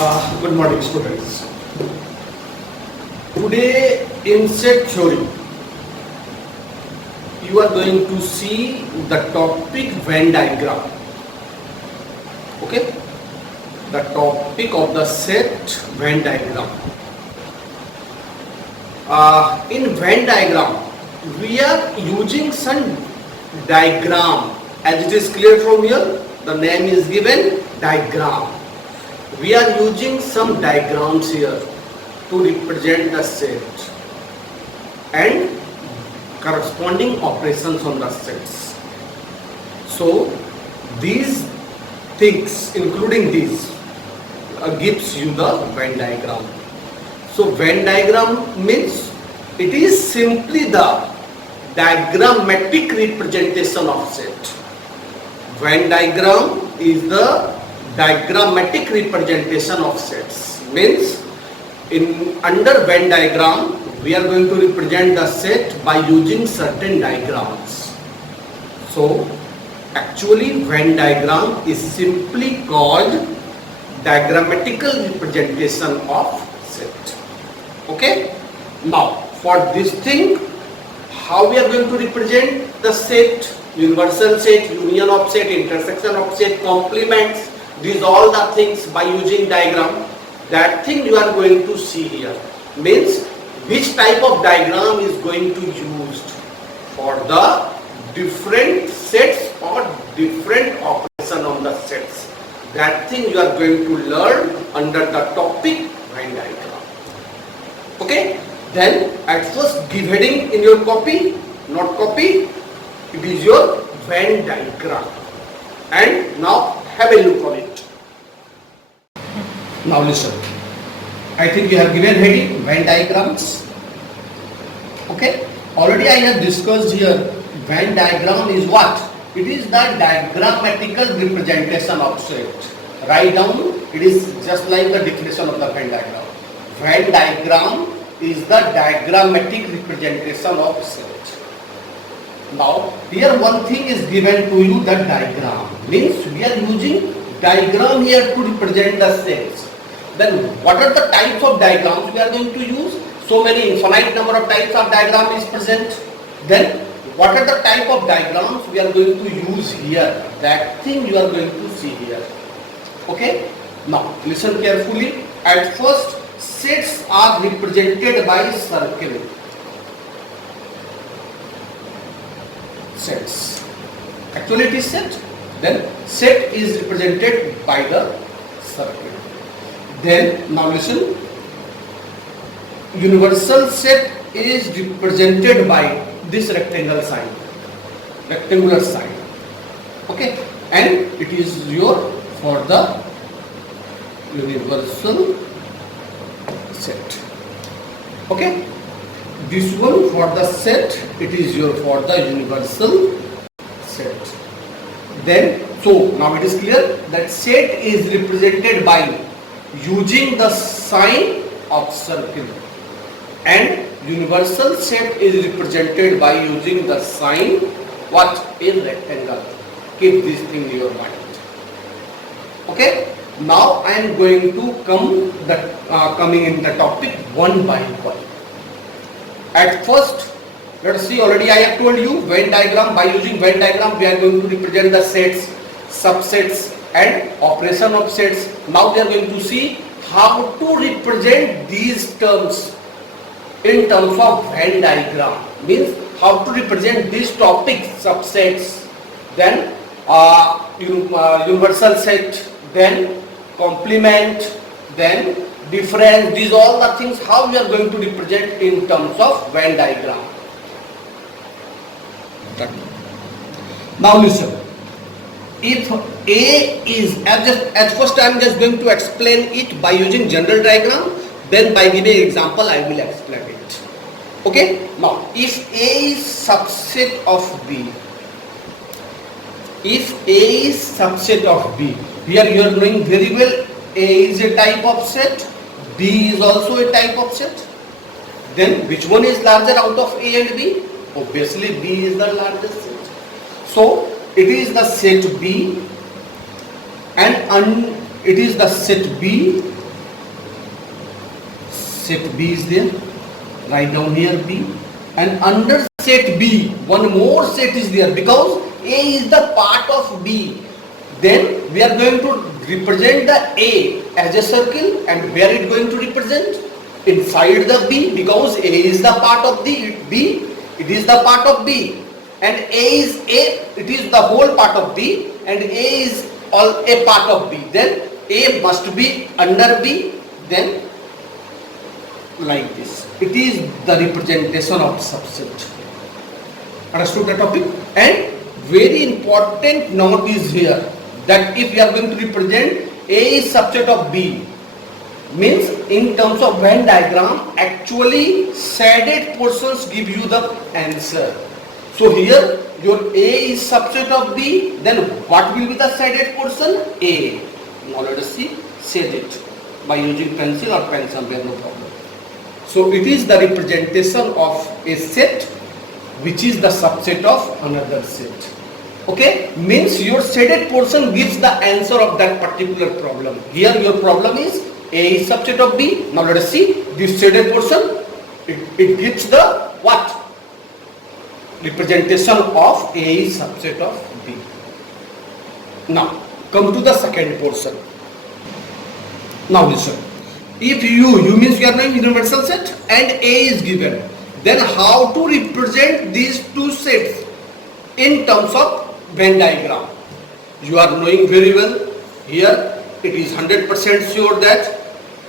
Good morning, students. Today in set theory, you are going to see the topic Venn diagram. Okay? The topic of the set Venn diagram. In Venn diagram, we are using some diagram. As it is clear from here, the name is given diagram. We are using some diagrams here to represent the set and corresponding operations on the sets. So these things, including these, gives you the Venn diagram. So Venn diagram means it is simply the diagrammatic representation of set. Venn diagram is the diagrammatic representation of sets. Means under Venn diagram we are going to represent the set by using certain diagrams. So actually Venn diagram is simply called diagrammatical representation of set. Okay? Now for this thing, how we are going to represent the set? Universal set, union of set, intersection of set, complements, these all the things by using diagram. That thing you are going to see here. Means which type of diagram is going to used for the different sets or different operation on the sets. That thing you are going to learn under the topic Venn diagram. Okay? Then at first give heading in your copy, not copy. It is your Venn diagram. And now have a look on it. Now listen. I think you have given heading Venn diagrams. Okay. Already I have discussed here. Venn diagram is what? It is the diagrammatical representation of set. Write down. It is just like the definition of the Venn diagram. Venn diagram is the diagrammatic representation of set. Now here one thing is given to you, the diagram. Means we are using diagram here to represent the sets. Then what are the types of diagrams we are going to use? So many infinite number of types of diagram is present. Then what are the type of diagrams we are going to use here? That thing you are going to see here. Okay? Now listen carefully. At first sets are represented by circle. Sets. Actually it is set. Then set is represented by the circle. Then now listen. Universal set is represented by this rectangle sign. Rectangular sign. Okay. And it is your for the universal set. Okay. This one for the set, it is your for the universal set. Then, so now it is clear that set is represented by using the sign of circle, and universal set is represented by using the sign what? In rectangle. Keep this thing in your mind. Okay. Now I am going to coming in the topic one by one. At first, let us see, already I have told you Venn diagram. By using Venn diagram we are going to represent the sets, subsets and operation of sets. Now we are going to see how to represent these terms in terms of Venn diagram. Means how to represent these topics, subsets, then universal set, then complement, then difference. These all the things how we are going to represent in terms of Venn diagram. Now listen. If A is at first I am just going to explain it by using general diagram. Then by giving example I will explain it. Okay. Now if A is subset of B. If A is subset of B. Here you are knowing very well A is a type of set. B is also a type of set. Then which one is larger out of A and B? Obviously B is the largest set. So it is the set B and it is the set B set B is there. Write down here B. And under set B, one more set is there because A is the part of B. Then we are going to represent the A as a circle, and where it going to represent? Inside the B, because A is the part of the B. It is the part of B. And it is the whole part of B, and A is all a part of B. Then A must be under B. Then like this. It is the representation of subset. Understood the topic? And very important note is here that if we are going to represent A is subset of B, means in terms of Venn diagram, actually shaded portions give you the answer. So here your A is subset of B, then what will be the shaded portion? A. Now let us see, shade it by using pencil or pen somewhere, no problem. So it is the representation of a set which is the subset of another set. Okay, means your shaded portion gives the answer of that particular problem. Here your problem is A is subset of B. Now let us see this shaded portion. It gives the what? Representation of A is subset of B. Now come to the second portion. Now listen. If you means you are knowing universal set and A is given, then how to represent these two sets in terms of Venn diagram? You are knowing very well. Here it is 100% sure that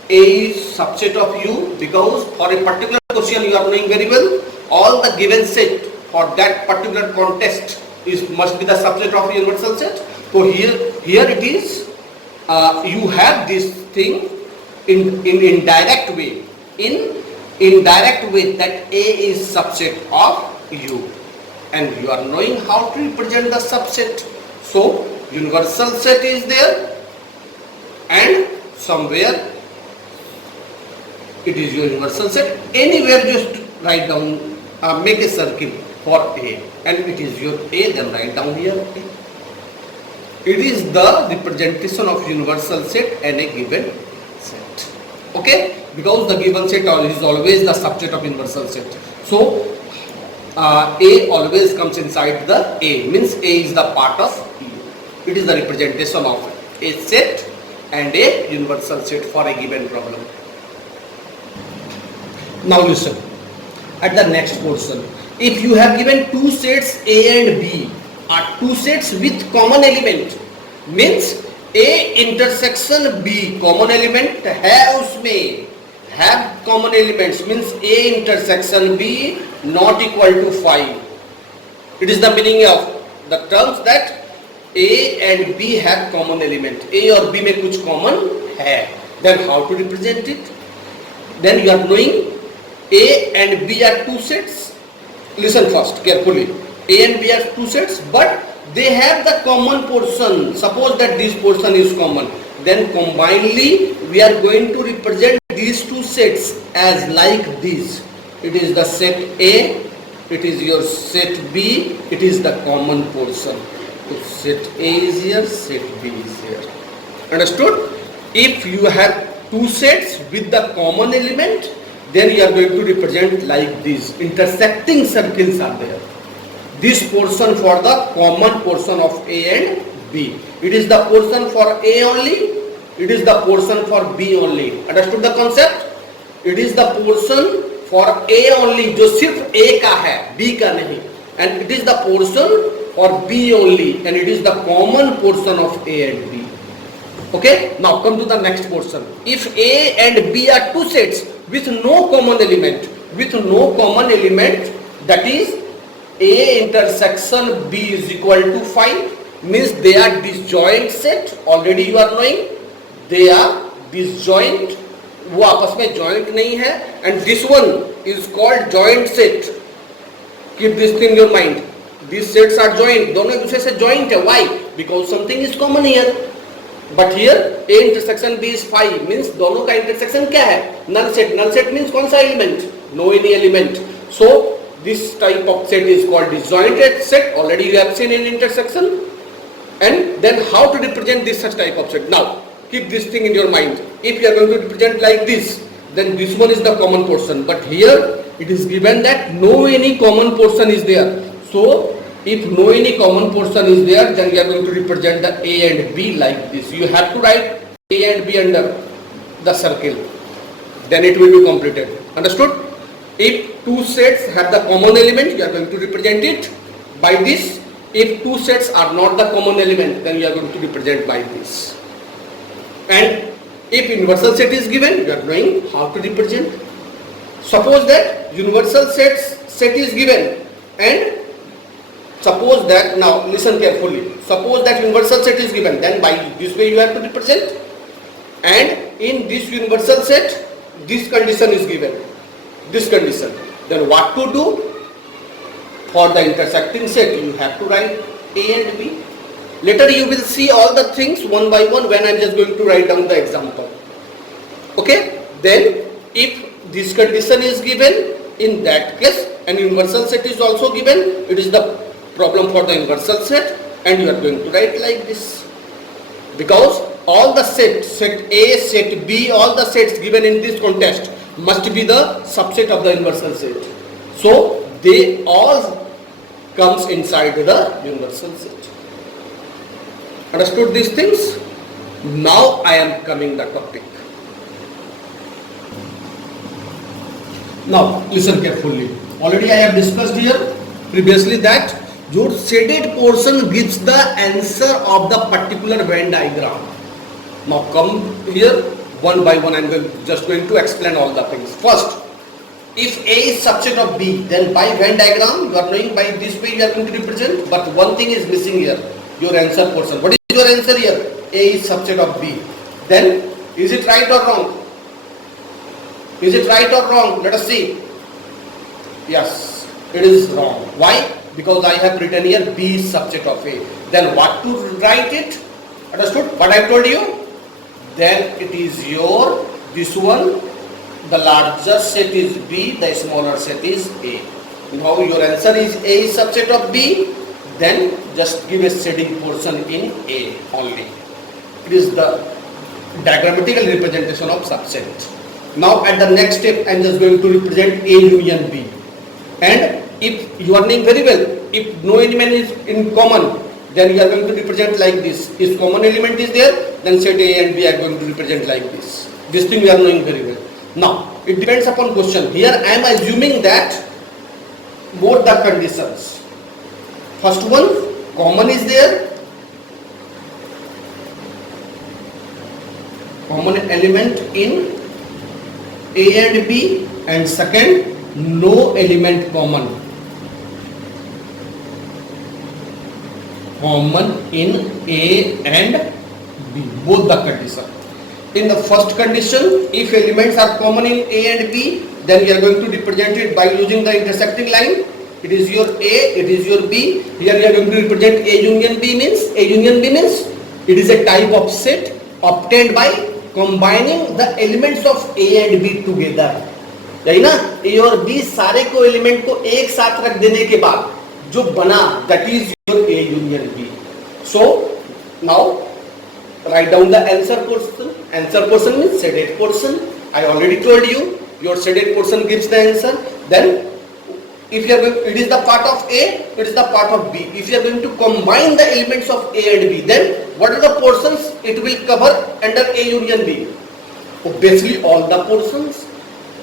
A is subset of U, because for a particular question you are knowing very well, all the given set for that particular context must be the subset of universal set. So here it is, you have this thing in direct way, in direct way that A is subset of U, and you are knowing how to represent the subset. So universal set is there, and somewhere it is your universal set. Anywhere just write down, make a circle for A, and it is your A, then write down here A. It is the representation of universal set and a given set. Okay, because the given set is always the subset of universal set. So A always comes inside the A, means A is the part of U. It is the representation of a set and a universal set for a given problem. Now listen, at the next portion, if you have given two sets A and B are two sets with common element, means A intersection B common element है उसमें, have common elements, means A intersection B not equal to 5. It is the meaning of the terms that A and B have common element. A और B में कुछ common है. Then how to represent it? Then you are knowing A and B are two sets. Listen first carefully. A and B are two sets, but they have the common portion. Suppose that this portion is common. Then combinedly we are going to represent these two sets as like this. It is the set A, it is your set B, it is the common portion. So set A is here, set B is here. Understood? If you have two sets with the common element, then you are going to represent like this. Intersecting circles are there. This portion for the common portion of A and B. It is the portion for A only. It is the portion for B only. Understood the concept? It is the portion for A only, जो सिर्फ A का है, B का नहीं. And it is the portion for B only, and it is the common portion of A and B. Okay? Now come to the next portion. If A and B are two sets with no common element, that is A intersection B is equal to 5, means they are disjoint set. Already you are knowing they are disjoint, वो आपस में joint नहीं है, and this one is called joint set. Keep this thing in your mind. These sets are joint. दोनों एक दूसरे से joint है. Why? Because something is common here. But here A intersection B is 5, means दोनों का intersection क्या है? Null set. Null set means कौन सा element? No any element. So this type of set is called disjointed set. Already you have seen in intersection. And then how to represent this such type of set? Now keep this thing in your mind. If you are going to represent like this, then this one is the common portion. But here it is given that no any common portion is there. So if no any common portion is there, then we are going to represent the A and B like this. You have to write A and B under the circle. Then it will be completed. Understood? If two sets have the common element, you are going to represent it by this. If two sets are not the common element, then you are going to represent by this. And if universal set is given, you are knowing how to represent. Suppose that universal set is given, and suppose that, now listen carefully, suppose that universal set is given, then by this way you have to represent. And in this universal set, this condition is given, this condition. Then what to do? For the intersecting set, you have to write A and B. Later you will see all the things one by one when I am just going to write down the example. Okay? Then if this condition is given, in that case an universal set is also given, it is the problem for the universal set, and you are going to write like this. Because all the sets, set A, set B, all the sets given in this context must be the subset of the universal set. So they all comes inside the universal set. Understood these things? Now I am coming the topic. Now listen carefully. Already I have discussed here previously that your shaded portion gives the answer of the particular Venn diagram. Now come here one by one. I am just going to explain all the things. First, if A is subset of B, then by Venn diagram you are knowing by this way you are going to represent. But one thing is missing here, your answer portion. What is your answer here? A is subset of B. Then is it right or wrong? Is it right or wrong? Let us see. Yes, it is wrong. Why? Because I have written here B is subset of A. Then what to write it? Understood? What I told you? Then it is your, this one, the larger set is B, the smaller set is A. Now your answer is A is subset of B. Then just give a shading portion in A only. It is the diagrammatical representation of subset. Now at the next step I am just going to represent A union B. And if you are knowing very well, if no element is in common, then you are going to represent like this. If common element is there, then set A and B are going to represent like this. This thing we are knowing very well. Now it depends upon question. Here I am assuming that both the conditions. First one, common is there, common element in A and B, and second, no element common in A and B, both the condition. In the first condition, if elements are common in A and B, then we are going to represent it by using the intersecting line. It is your A, it is your B. Here we are going to represent A union B means, it is a type of set obtained by combining the elements of A and B together. यही ना, A और B सारे को element को एक साथ रख देने के बाद जो बना, that is your A union B. So now write down the answer portion. Answer portion means shaded portion. I already told you your shaded portion gives the answer. Then if you are going, it is the part of A, it is the part of B. If you are going to combine the elements of A and B, then what are the portions it will cover under A union B? Obviously all the portions.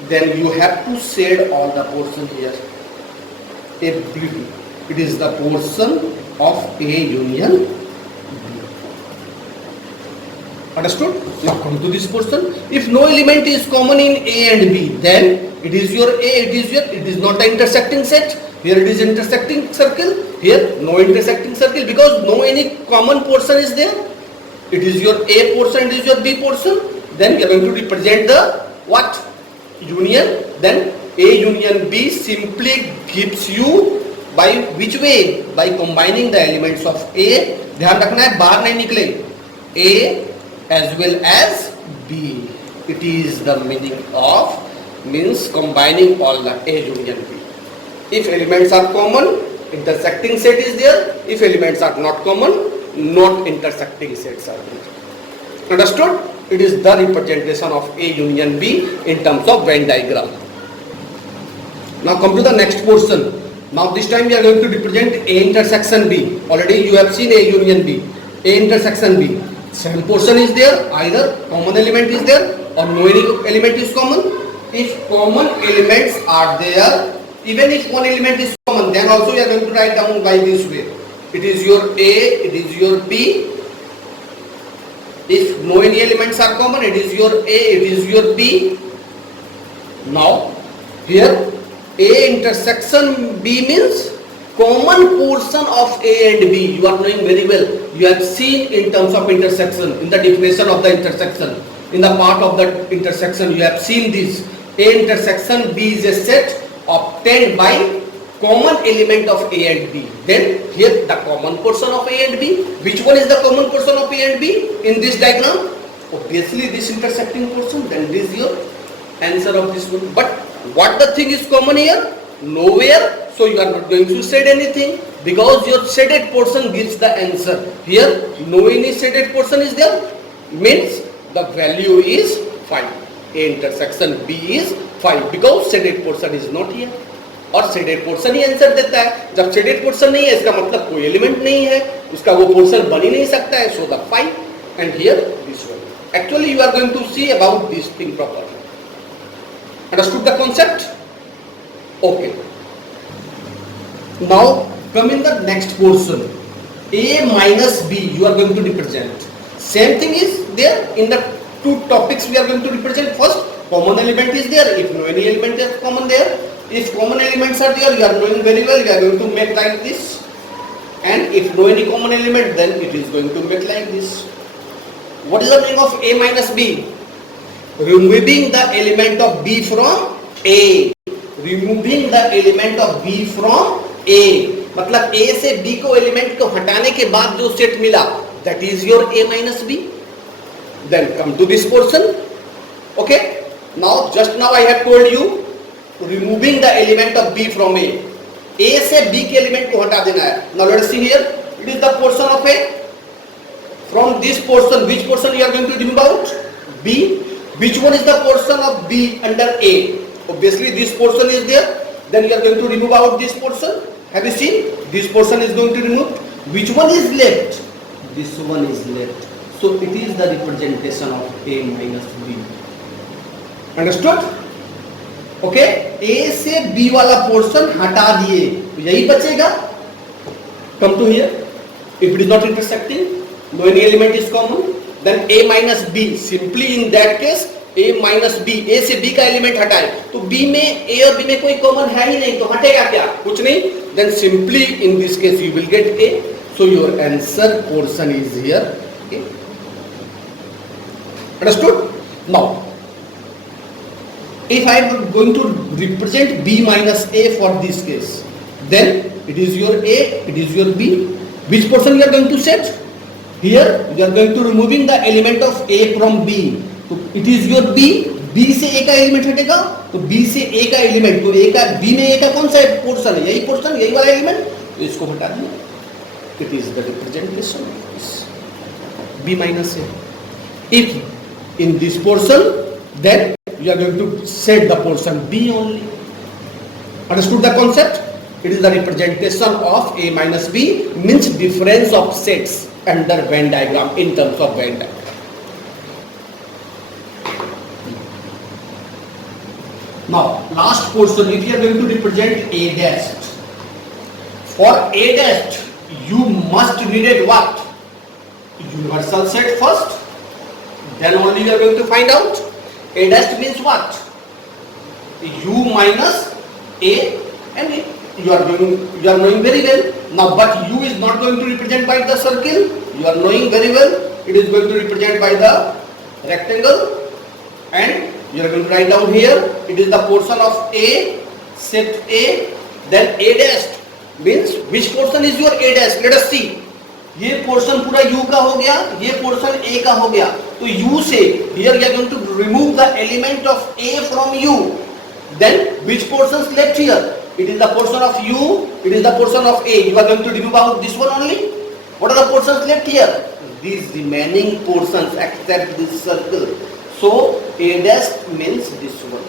Then you have to shade all the portions here. It is the portion of A union B. Understood? Now come to this portion. If no element is common in A and B, then it is your A, it is not the intersecting set. Here it is intersecting circle. Here no intersecting circle because no any common portion is there. It is your A portion, it is your B portion. Then we are going to represent the what? Union. Then A union B simply gives you by which way? By combining the elements of A. ध्यान रखना है बाहर नहीं निकले. A as well as B. It is the meaning of, means combining all the A union B. If elements are common, intersecting set is there. If elements are not common, not intersecting sets are there. Understood? It is the representation of A union B in terms of Venn diagram. Now come to the next portion. Now this time we are going to represent A intersection B. Already you have seen A union B. A intersection B. Same portion is there, either common element is there or no any element is common. If common elements are there, even if one element is common, then also we are going to write down by this way. It is your A, it is your B. If no any elements are common, it is your A, it is your B. Now here A intersection B means common portion of A and B. You are knowing very well. You have seen in terms of intersection, in the definition of the intersection, in the part of the intersection, you have seen this. A intersection B is a set obtained by common element of A and B. Then here the common portion of A and B. Which one is the common portion of A and B in this diagram? Obviously this intersecting portion. Then this is your answer of this one. But what the thing is common here? Nowhere. So you are not going to shade anything because your shaded portion gives the answer. Here no any shaded portion is there, means the value is 5. A intersection B is 5 because shaded portion is not here. और shaded portion ही answer देता है. जब shaded portion नहीं है इसका मतलब कोई element नहीं है, उसका वो पोर्शन बन ही नहीं सकता है. So the 5 and here this one. Actually you are going to see about this thing properly. Understood the concept? Okay. Now come in the next portion. A minus B you are going to represent. Same thing is there in the two topics we are going to represent. First, common element is there. If no any element is common there, if common elements are there, you are knowing very well, you are going to make like this. And if no any common element, then it is going to make like this. What is the meaning of A minus B? Removing the element of B from A. Removing the element of B from A. मतलब A से B को element को हटाने के बाद जो set मिला, that is your A minus B. Then come to this portion. Okay. Now just now I have told you removing the element of B from A. A से B के element को हटा देना है. Now let's see here. It is the portion of A. From this portion, which portion you are going to remove out? B. Which one is the portion of B under A? Obviously this portion is there. Then you are going to remove out this portion. Have you seen? This portion is going to remove. Which one is left? This one is left. So it is the representation of A minus B. Understood? Okay? A से B वाला portion हटा दिए, तो यही बचेगा. Come to here. If it is not intersecting, no any element is common, then A minus B. Simply in that case, A minus B. A से B का element हटाए, तो B में A और B में कोई कॉमन है ही नहीं, तो हटेगा क्या? कुछ नहीं. Then simply in this case you will get A. So your answer portion is here. Okay. Understood? Now, if I am going to represent B minus A for this case, then it is your A, it is your B. Which portion you are going to set? Here you are going to removing the element of A from B. तो it is your B. B से A का element हटेगा, तो B से A का element, तो A का B में A का कौन सा पोर्शन है? यही पोर्शन, यही वाला एलिमेंट, तो इसको हटा दिया. It is the representation of this B minus A. If in this portion, then you are going to set the portion B only. Understood the concept? It is the representation of A minus B, means difference of sets under Venn diagram in terms of Venn diagram. Now, last portion, if you are going to represent A dash, for A dash, you must need what? Universal set first, then only you are going to find out. A dash means what? U minus A and A. You are knowing very well. Now, but U is not going to represent by the circle. You are knowing very well. It is going to represent by the rectangle, and you are going to write down here. It is the portion of A, set A. Then A dash means which portion is your A dash? Let us see. ये portion पूरा U का हो गया, ये portion A का हो गया. तो U से here you are going to remove the element of A from U. Then which portion is left here? It is the portion of U. It is the portion of A. You are going to remove out this one only. What are the portions left here? these remaining portions except this circle. So A dash means this one.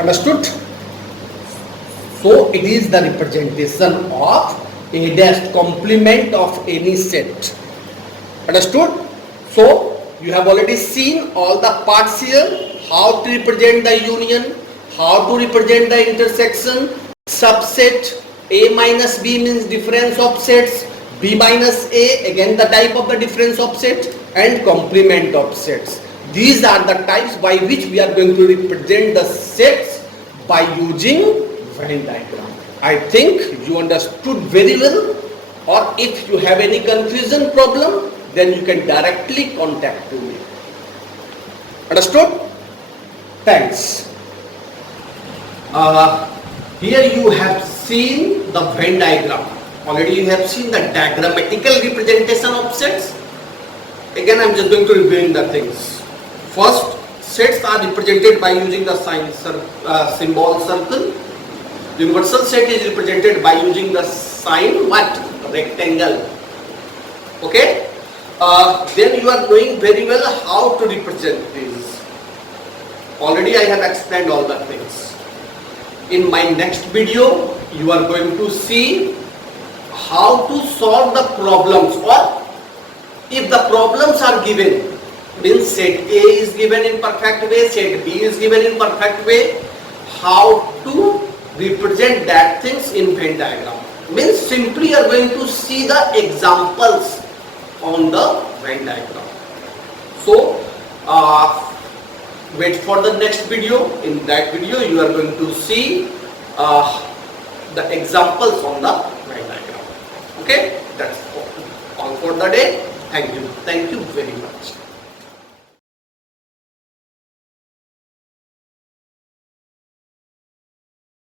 Understood? So it is the representation of A dash, complement of any set. Understood? So you have already seen all the parts here, how to represent the union, how to represent the intersection, subset. A minus B means difference of sets, B minus A again the type of the difference of set, and complement of sets. These are the types by which we are going to represent the sets by using Venn diagram. I think you understood very well, or if you have any confusion problem, then you can directly contact me. Understood? Thanks. Here you have seen the Venn diagram. Already you have seen the diagrammatical representation of sets. Again, I am just going to review the things. First, sets are represented by using the symbol circle. Universal set is represented by using the sign what? Rectangle. Okay? Then you are knowing very well how to represent these. Already I have explained all the things. In my next video, you are going to see how to solve the problems, or if the problems are given, means set A is given in perfect way, set B is given in perfect way, how to represent that things in Venn diagram. Means simply you are going to see the examples on the Venn diagram. So wait for the next video. In that video you are going to see the examples on the Venn diagram. Okay, that's all for the day. Thank you very much.